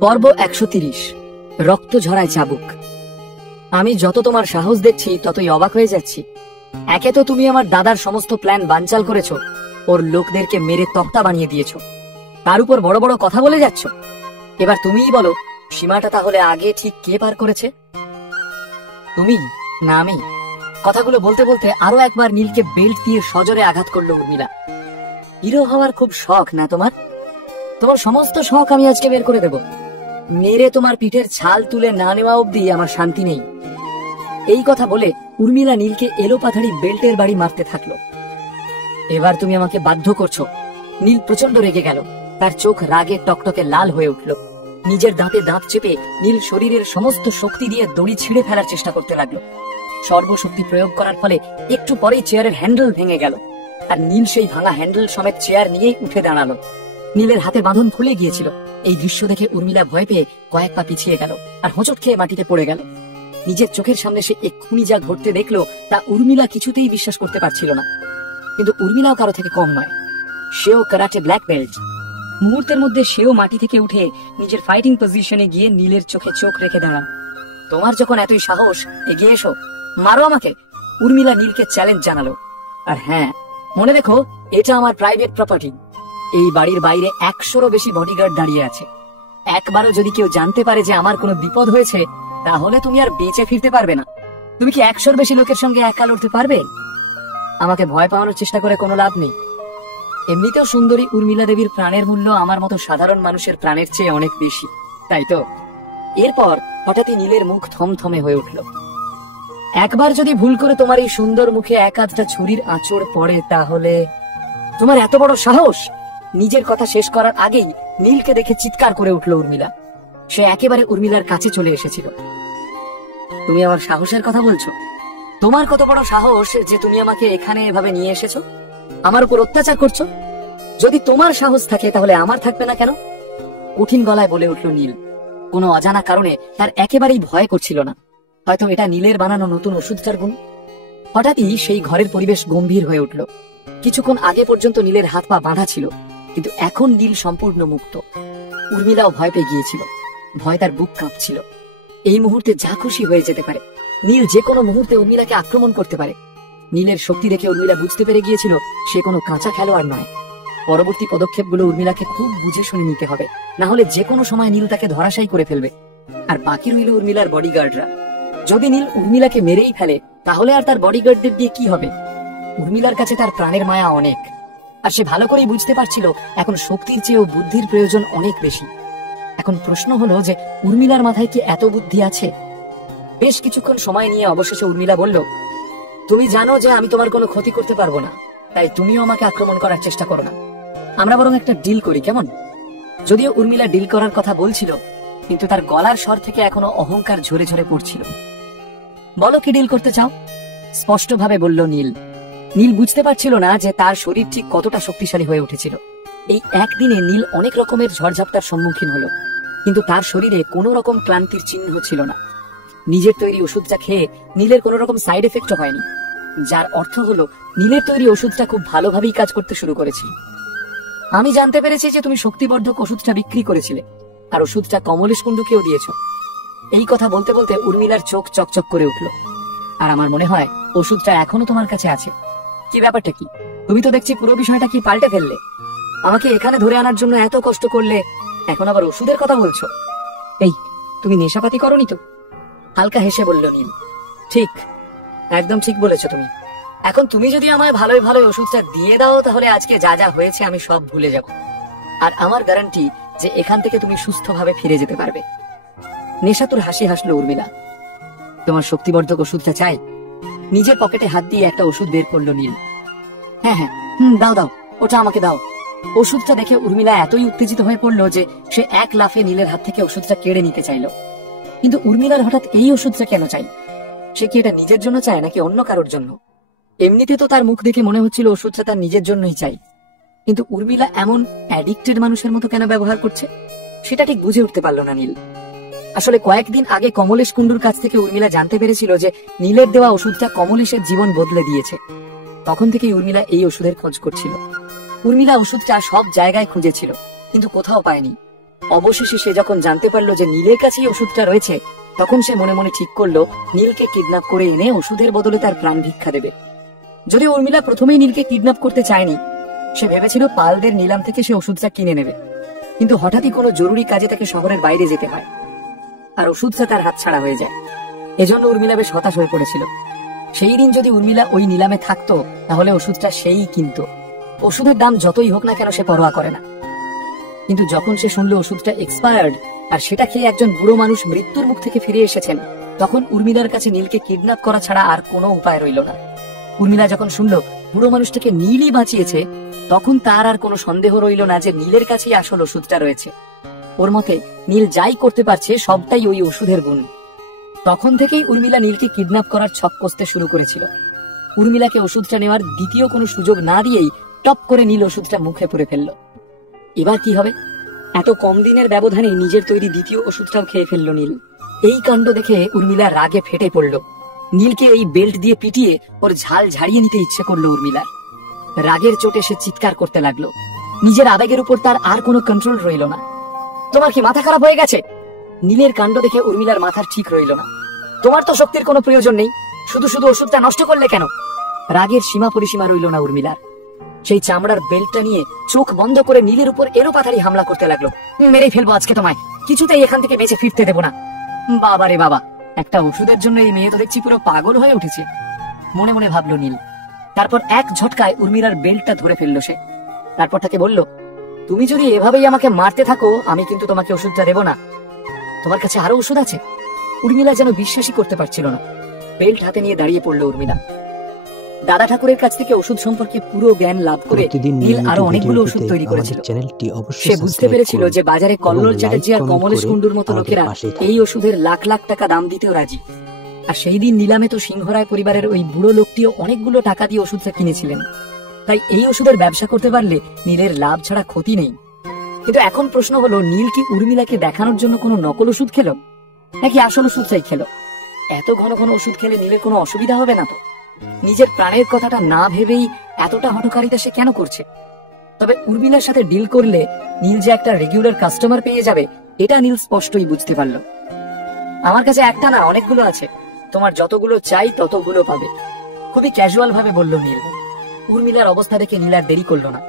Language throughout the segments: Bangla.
পর্ব ১৩০। রক্ত ঝরায় চাবুক। আমি যত তোমার সাহস দেখছি ততই অবাক হয়ে যাচ্ছি। একে তো তুমি আমার দাদার সমস্ত প্ল্যান বানচাল করেছো, ওর লোকদেরকে মেরে তক্তা বানিয়ে দিয়েছো, তার উপর বড় বড় কথা বলে যাচ্ছ। এবার তুমিই বলো, সীমাটা তাহলে আগে ঠিক কে পার করেছে? তুমি না আমি? কথাগুলো বলতে বলতে আরো একবার নীলকে বেল্ট দিয়ে সজোরে আঘাত করলো উর্মিলা। হিরো হওয়ার খুব শখ না তোমার? তোমার সমস্ত শখ আমি আজকে বের করে দেব। মেরে তোমার পিঠের ছাল তুলে না নেওয়া অব্দি আমার শান্তি নেই। এই কথা বলে উর্মিলা নীলকে এলোপাথাড়ি বেল্টের বাড়ি মারতে থাকলো। এবার তুমি আমাকে বাধ্য করছো। নীল প্রচন্ড রেগে গেল, তার চোখ রাগে টকটকে লাল হয়ে উঠল। নিজের দাঁতে দাঁত চেপে নীল শরীরের সমস্ত শক্তি দিয়ে দড়ি ছিঁড়ে ফেলার চেষ্টা করতে লাগলো। সর্বশক্তি প্রয়োগ করার ফলে একটু পরেই চেয়ারের হ্যান্ডেল ভেঙে গেল, আর নীল সেই ভাঙা হ্যান্ডেল সমেত চেয়ার নিয়েই উঠে দাঁড়ালো। নীলের হাতে বাঁধন খুলে গিয়েছিল। এই দৃশ্য দেখে উর্মিলা ভয় পেয়ে কয়েক পা পিছিয়ে গেল আর হোঁচট খেয়ে মাটিতে পড়ে গেল। নিজের চোখের সামনে সে এক্ষুনি যা ঘটতে দেখলো তা উর্মিলা কিছুতেই বিশ্বাস করতে পারছিল না। কিন্তু উর্মিলাও কারো থেকে কম নয়, সেও কারাটে ব্ল্যাক বেল্ট। মুহূর্তের মধ্যে সেও মাটি থেকে উঠে নিজের ফাইটিং পজিশনে গিয়ে নীলের চোখে চোখ রেখে দাঁড়ান। তোমার যখন এতই সাহস, এগিয়ে এসো, মারো আমাকে, উর্মিলা নীলকে চ্যালেঞ্জ জানালো। আর হ্যাঁ, মনে রেখো, এটা আমার প্রাইভেট প্রপার্টি। এই বাড়ির বাইরে ১০০রও বেশি বডিগার্ড দাঁড়িয়ে আছে। একবারও যদি কেউ জানতে পারে যে আমার কোনো বিপদ হয়েছে, তাহলে তুমি আর বেঁচে ফিরতে পারবে না। তুমি কি ১০০র বেশি লোকের সঙ্গে একা লড়তে পারবে? আমাকে ভয় পাওয়ানোর চেষ্টা করে কোনো লাভ নেই। এমনিতেও সুন্দরী উর্মিলা দেবীর প্রাণের মূল্য আমার মতো সাধারণ মানুষের প্রাণের চেয়ে অনেক বেশি, তাই তো? এরপর হঠাৎই নীলের মুখ থমথমে হয়ে উঠল। একবার যদি ভুল করে তোমার এই সুন্দর মুখে এক আধটা ছুরির আঁচড় পড়ে, তাহলে? তোমার এত বড় সাহস! নিজের কথা শেষ করার আগেই নীলকে দেখে চিৎকার করে উঠল উর্মিলা। সে একেবারে উর্মিলার কাছে চলে এসেছিল। তুমি আমার সাহসের কথা বলছো? তোমার কত বড় সাহস যে তুমি আমাকে এখানে এভাবে নিয়ে এসেছো, আমার উপর অত্যাচার করছো? যদি তোমার সাহস থাকে তাহলে আমার থাকবে না কেন? কঠিন গলায় বলে উঠল নীল। কোনো অজানা কারণে তার একেবারেই ভয় করছিল না। হয়তো এটা নীলের বানানো নতুন ওষুধটার গুণ। হঠাৎই সেই ঘরের পরিবেশ গম্ভীর হয়ে উঠল। কিছুক্ষণ আগে পর্যন্ত নীলের হাত পা বাঁধা ছিল, কিন্তু এখন নীল সম্পূর্ণ মুক্ত। উর্মিলাও ভয় পেয়ে গিয়েছিল, ভয় তার বুক কাঁপছিল। এই মুহূর্তে যা খুশি হয়ে যেতে পারে। নীল যে কোনো মুহূর্তে উর্মিলাকে আক্রমণ করতে পারে। নীলের শক্তি দেখে উর্মিলা বুঝতে পেরে গিয়েছিল সে কোনো কাঁচা খেলোয়াড় নয়। পরবর্তী পদক্ষেপগুলো উর্মিলাকে খুব বুঝে শুনে নিতে হবে, না হলে যে কোনো সময় নীল তাকে ধরাশায়ী করে ফেলবে। আর বাকি রইল উর্মিলার বডিগার্ডরা। যদি নীল উর্মিলাকে মেরেই ফেলে, তাহলে আর তার বডিগার্ডদের দিয়ে কি হবে? উর্মিলার কাছে তার প্রাণের মায়া অনেক, আর সে ভালো করেই বুঝতে পারছিল এখন শক্তির চেয়েও বুদ্ধির প্রয়োজন অনেক বেশি। এখন প্রশ্ন হলো যে উর্মিলার মাথায় কি এত বুদ্ধি আছে? বেশ কিছুক্ষণ সময় নিয়ে অবশেষে উর্মিলা বলল, তুমি জানো যে আমি তোমার কোনো ক্ষতি করতে পারবো না, তাই তুমিও আমাকে আক্রমণ করার চেষ্টা করো না। আমরা বরং একটা ডিল করি, কেমন? যদিও উর্মিলা ডিল করার কথা বলছিল, কিন্তু তার গলার স্বর থেকে এখনো অহংকার ঝরে ঝরে পড়ছিল। বলো, কি ডিল করতে চাও? স্পষ্টভাবে বলল নীল। নীল বুঝতে পারছিল না যে তার শরীর ঠিক কতটা শক্তিশালী হয়ে উঠেছিল। এই একদিনে নীল অনেক রকমের ঝড়ঝাপটার সম্মুখীন হলো, কিন্তু তার শরীরে কোনো রকম ক্লান্তির চিহ্ন ছিল না। নিজের তৈরি ওষুধটা খেয়ে নীলের কোনো রকম সাইড এফেক্টও হয়নি, যার অর্থ হলো নীলের তৈরি ওষুধটা খুব ভালোভাবেই কাজ করতে শুরু করেছিল। আমি জানতে পেরেছি যে তুমি শক্তিবর্ধক ওষুধটা বিক্রি করেছিলে, আর ওষুধটা কমলেশ কুণ্ডুকেও দিয়েছ। এই কথা বলতে বলতে উর্মিলার চোখ চকচক করে উঠল। আর আমার মনে হয় ওষুধটা এখনো তোমার কাছে আছে। কি ব্যাপারটা কি? তুমি তো দেখছি পুরো বিষয়টা কি পাল্টে ফেললে। আমাকে এখানে ধরে আনার জন্য এত কষ্ট করলে, এখন আবার ওষুধের কথা বলছো? এই, তুমি নেশাপাতি করনি তো? হালকা হেসে বলল নীল। ঠিক, একদম ঠিক বলেছো তুমি। এখন তুমি যদি আমায় ভালোই ভালোই ওষুধটা দিয়ে দাও, তাহলে আজকে যা যা হয়েছে আমি সব ভুলে যাব। আর আমার গ্যারান্টি যে এখান থেকে তুমি সুস্থভাবে ফিরে যেতে পারবে। নেশাতুর হাসি হাসলো উর্মিলা। তোমার শক্তিবর্ধক ওষুধটা চাই? নিজের পকেটে হাত দিয়ে একটা ওষুধ বের করলো নীল। হ্যাঁ হ্যাঁ, দাও দাও, ওটা আমাকে দাও। ওষুধটা দেখে উর্মিলা এতই উত্তেজিত হয়ে পড়লো যে সে এক লাফে নীলের হাত থেকে ওষুধটা কেড়ে নিতে চাইল। কিন্তু উর্মিলার হঠাৎ এই ওষুধটা কেন চাই? সে কি এটা নিজের জন্য চায় নাকি অন্য কারোর জন্য? এমনিতে তো তার মুখ দেখে মনে হচ্ছিল ওষুধটা তার নিজের জন্যই চাই, কিন্তু উর্মিলা এমন অ্যাডিক্টেড মানুষের মতো কেন ব্যবহার করছে সেটা ঠিক বুঝে উঠতে পারল না নীল। আসলে কয়েকদিন আগে কমলেশ কুণ্ডুর কাছ থেকে উর্মিলা জানতে পেরেছিল যে নীলের দেওয়া ওষুধটা কমলেশের জীবন বদলে দিয়েছে। তখন থেকেই উর্মিলা এই ওষুধের খোঁজ করছিল। উর্মিলা ওষুধটা সব জায়গায় খুঁজেছিল, কিন্তু কোথাও পায়নি। অবশেষে সে যখন জানতে পারলো যে নীলের কাছেই ওষুধটা রয়েছে, তখন সে মনে মনে ঠিক করলো নীলকে কিডন্যাপ করে এনে ওষুধের বদলে তার প্রাণ ভিক্ষা দেবে। যদিও উর্মিলা প্রথমেই নীলকে কিডন্যাপ করতে চায়নি, সে ভেবেছিল পালদের নিলাম থেকে সে ওষুধটা কিনে নেবে। কিন্তু হঠাৎই কোনো জরুরি কাজে তাকে শহরের বাইরে যেতে হয়, আর ওষুধটা তার হাতছাড়া হয়ে যায়। এজন্য উর্মিলা বেশ হতাশ হয়ে পড়েছিল। সেই দিন যদি উর্মিলা ওই নিলামে থাকতো, তাহলে ওষুধটা সেই কিনতো। ওষুধের দাম যতই হোক না কেন সে পরোয়া করে না। কিন্তু যখন সে শুনলো ওষুধটা এক্সপায়ার্ড, আর সেটা খেয়ে একজন বুড়ো মানুষ মৃত্যুর মুখ থেকে ফিরে এসেছেন, তখন উর্মিলার কাছে নীলকে কিডন্যাপ করা ছাড়া আর কোনো উপায় রইল না। উর্মিলা যখন শুনলো বুড়ো মানুষটাকে নীলই বাঁচিয়েছে, তখন তার আর কোনো সন্দেহ রইল না যে নীলের কাছেই আসল ওষুধটা রয়েছে। ওর মতে নীল যাই করতে পারছে সবটাই ওই ওষুধের গুণ। তখন থেকেই উর্মিলা নীলকে কিডন্যাপ করার ছক কষতে শুরু করেছিল। উর্মিলাকে ওষুধটা নেওয়ার দ্বিতীয় কোনো সুযোগ না দিয়েই টপ করে নীল ওষুধটা মুখে পুরে ফেলল। এবার কি হবে? এত কম দিনের ব্যবধানে নিজের তৈরি দ্বিতীয় ওষুধটাও খেয়ে ফেলল নীল। এই কাণ্ড দেখে উর্মিলা রাগে ফেটে পড়ল। নীলকে এই বেল্ট দিয়ে পিটিয়ে ওর ঝাল ঝাড়িয়ে নিতে ইচ্ছে করলো উর্মিলার। রাগের চোটে সে চিৎকার করতে লাগলো। নিজের আবেগের উপর তার আর কোনো কন্ট্রোল রইল না। তোমার কি মাথা খারাপ হয়ে গেছে? নীলের কাণ্ড দেখে উর্মিলার মাথার ঠিক রইল না। তোমার তো শক্তির কোনো প্রয়োজন নেই, শুধু শুধু ওষুধটা নষ্ট করলে কেন? রাগের সীমা পরিসীমা রইল না উর্মিলার। সেই চামড়ার বেল্টটা নিয়ে চোখ বন্ধ করে নীলের উপর এলোপাথারি হামলা করতে লাগলো। মেরেই ফেলবো আজকে তোমায়, কিছুতেই এখান থেকে বেঁচে ফিরতে দেবো না। বাবা রে বাবা, একটা ওষুধের জন্য এই মেয়ে তো দেখছি পুরো পাগল হয়ে উঠেছে, মনে মনে ভাবলো নীল। তারপর এক ঝটকায় উর্মিলার বেল্টটা ধরে ফেললো সে। তারপর তাকে বলল, তুমি যদি এভাবেই আমাকে মারতে থাকো, আমি কিন্তু তোমাকে ওষুধটা দেবো না। তোমার কাছে আরো ওষুধ আছে? উর্মিলা যেন বিশ্বাসই করতে পারছিল না। বেল্ট হাতে নিয়ে দাঁড়িয়ে পড়লো উর্মিলা। দাদা ঠাকুরের কাছ থেকে ওষুধ সম্পর্কে পুরো জ্ঞান লাভ করে নীল আরো অনেকগুলো ওষুধ তৈরি করেছিল। সে বুঝতে পেরেছিল যে বাজারে কল্লোল চ্যাটার্জি আর কমলেশ কুণ্ডুর মতো লোকেরা এই ওষুধের লাখ লাখ টাকা দাম দিতেও রাজি। আর সেই দিন নিলামে তো সিংহরায় পরিবারের ওই বুড়ো লোকটিও অনেকগুলো টাকা দিয়ে ওষুধটা কিনেছিলেন। তাই এই ওষুধের ব্যবসা করতে পারলে নীলের লাভ ছাড়া ক্ষতি নেই। কিন্তু এখন প্রশ্ন হলো, নীল কি উর্মিলাকে দেখানোর জন্য কোনো নকল ওষুধ খেলো, নাকি আসল ওষুধটাই খেলো? এত ঘন ঘন ওষুধ খেলে নীলের কোনো অসুবিধা হবে না তো? নিজের প্রাণের কথাটা না ভেবেই এতটা হঠকারিতা সে কেন করছে? তবে উর্মিলার সাথে ডিল করলে নীল যে একটা রেগুলার কাস্টমার পেয়ে যাবে, এটা নীল স্পষ্টই বুঝতে পারল। আমার কাছে একটা না, অনেকগুলো আছে, তোমার যতগুলো চাই ততগুলো পাবে, খুবই ক্যাজুয়াল ভাবে বলল নীল। উর্মিলার অবস্থা দেখে নীল আর দেরি করলো না।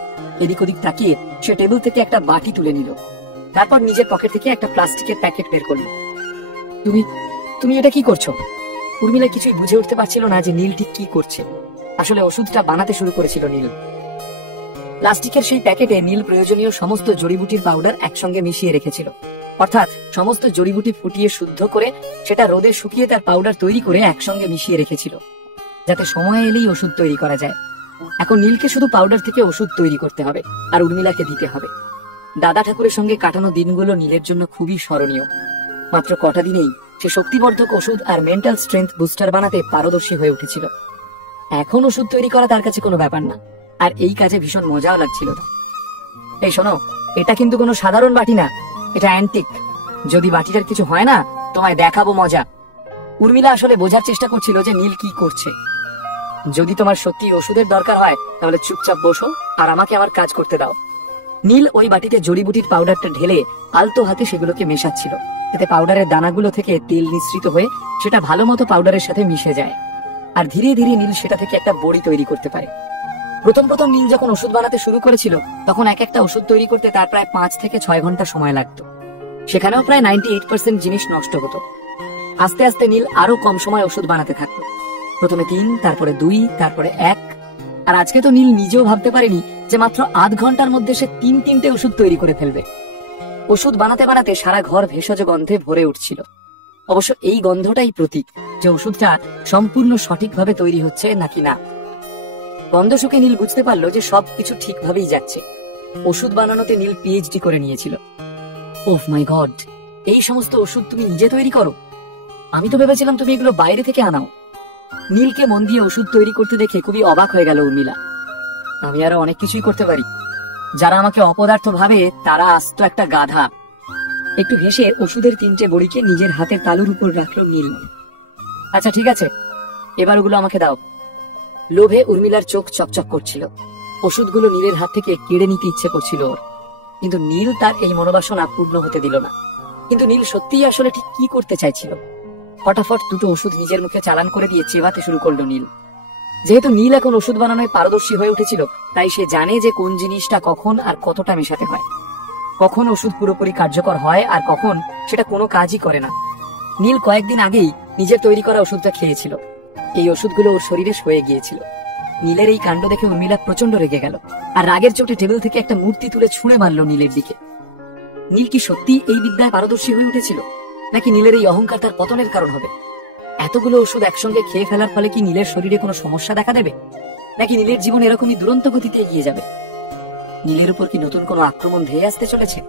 এদিক ওদিক তাকিয়ে সে টেবিল থেকে একটা বাটি তুলে নিল। তারপর নিজের পকেট থেকে একটা প্লাস্টিকের প্যাকেট বের করলো। তুমি তুমি এটা কি করছো? উর্মিলা কিছুই বুঝে উঠতে পারছিল না যে নীল ঠিক কি করছে। আসলে ওষুধটা বানাতে শুরু করেছিল নীল। প্লাস্টিকের সেই প্যাকেটে নীল প্রয়োজনীয় সমস্ত জড়িবুটির পাউডার একসঙ্গে মিশিয়ে রেখেছিল। অর্থাৎ সমস্ত জড়িবুটি ফুটিয়ে শুদ্ধ করে সেটা রোদে শুকিয়ে তার পাউডার তৈরি করে একসঙ্গে মিশিয়ে রেখেছিল, যাতে সময় এলেই ওষুধ তৈরি করা যায়। এখন নীলকে শুধু পাউডার থেকে ওষুধ তৈরি করতে হবে, আর উর্মিলাকে দিতে হবে। দাদা ঠাকুরের সঙ্গে কাটানো দিনগুলো নীলের জন্য খুবই স্মরণীয়। মাত্র কটা দিনেই সে শক্তিবর্ধক ওষুধ আর মেন্টাল স্ট্রেংথ বুস্টার বানাতে পারদর্শী হয়ে উঠেছিল। এখন ওষুধ তৈরি করা তার কাছে কোনো ব্যাপার না, আর এই কাজে ভীষণ মজাও লাগছিল তার। এই শোনো, এটা কিন্তু কোনো সাধারণ বাটি না, এটা অ্যান্টিক। যদি বাটিটার কিছু হয় না, তোমায় দেখাবো মজা। উর্মিলা আসলে বোঝার চেষ্টা করছিল যে নীল কি করছে। যদি তোমার সত্যি ওষুধের দরকার হয়, তাহলে চুপচাপ বসো আর আমাকে আমার কাজ করতে দাও। নীল ওই বাটিতে জড়িবুটির পাউডারটা ঢেলে আলতো হাতে সেগুলোকে মেশাচ্ছিল, এতে পাউডারের দানাগুলো থেকে তেল নিঃসৃত হয়ে সেটা ভালো মতো পাউডারের সাথে মিশে যায়। আর ধীরে ধীরে নীল সেটা থেকে একটা বড়ি তৈরি করতে পারে। প্রথম প্রথম নীল যখন ওষুধ বানাতে শুরু করেছিল, তখন এক একটা ওষুধ তৈরি করতে তার প্রায় 5 থেকে 6 ঘন্টা সময় লাগতো। সেখানেও প্রায় 98% জিনিস নষ্ট হতো। আস্তে আস্তে নীল আরো কম সময় ওষুধ বানাতে থাকতো। প্রথমে 3, তারপরে 2, তারপরে 1। আর আজকে তো নীল নিজেও ভাবতে পারেনি যে মাত্র আধ ঘন্টার মধ্যে সে 3-3টে ওষুধ তৈরি করে ফেলবে। ওষুধ বানাতে বানাতে সারা ঘর ভেষজ গন্ধে ভরে উঠছিল। অবশ্য এই গন্ধটাই প্রতীক যে ওষুধটা সম্পূর্ণ সঠিকভাবে তৈরি হচ্ছে নাকি না। গন্ধ শুকে নীল বুঝতে পারলো যে সবকিছু ঠিকভাবেই যাচ্ছে। ওষুধ বানানোতে নীল পিএইচডি করে নিয়েছিল। ওহ মাই গড, এই সমস্ত ওষুধ তুমি নিজে তৈরি করো? আমি তো ভেবেছিলাম তুমি এগুলো বাইরে থেকে আনাও। নীলকে মন দিয়ে ওষুধ তৈরি করতে দেখে খুবই অবাক হয়ে গেল উর্মিলা। আমি আরো অনেক কিছুই করতে পারি। যারা আমাকে অপদার্থ ভাবে তারা আস্ত একটা গাধা। একটু হেসে ওষুধের 3টে বড়িকে নিজের হাতের তালুর উপর রাখলো নীল। আচ্ছা ঠিক আছে, এবার ওগুলো আমাকে দাও। লোভে উর্মিলার চোখ চকচক করছিল। ওষুধগুলো নীলের হাত থেকে কেড়ে নিতে ইচ্ছে করছিল ওর। কিন্তু নীল তার এই মনোবাসনা পূর্ণ হতে দিল না। কিন্তু নীল সত্যিই আসলে ঠিক কি করতে চাইছিল? ফটাফট দুটো ওষুধ নিজের মুখে চালান করে দিয়ে চেবাতে শুরু করলো নীল। যেহেতু নীল এখন ওষুধ বানানোয় পারদর্শী হয়ে উঠেছিল, তাই সে জানে যে কোন জিনিসটা কখন আর কতটা মেশাতে হয়, কখন ওষুধ পুরোপুরি কার্যকর হয় আর কখন সেটা কোনো কাজই করে না। নীল কয়েকদিন আগেই নিজের তৈরি করা ওষুধটা খেয়েছিল। এই ওষুধগুলো ওর শরীরে সয়ে গিয়েছিল। নীলের এই কাণ্ড দেখে উর্মিলা প্রচন্ড রেগে গেল আর রাগের চোটে টেবিল থেকে একটা মূর্তি তুলে ছুঁড়ে মারল নীলের দিকে। নীল কি সত্যি এই বিদ্যায় পারদর্শী হয়ে উঠেছিল, নাকি নীলের এই অহংকার তার পতনের কারণ হবে? এতগুলো ওষুধ একসঙ্গে খেয়ে ফেলার ফলে কি নীলের শরীরে কোনো সমস্যা দেখা দেবে, নাকি নীলের জীবন এরকমই দুরন্ত গতিতে এগিয়ে যাবে? নীলের উপর কি নতুন কোনো আক্রমণ ধেয়ে আসতে চলেছে?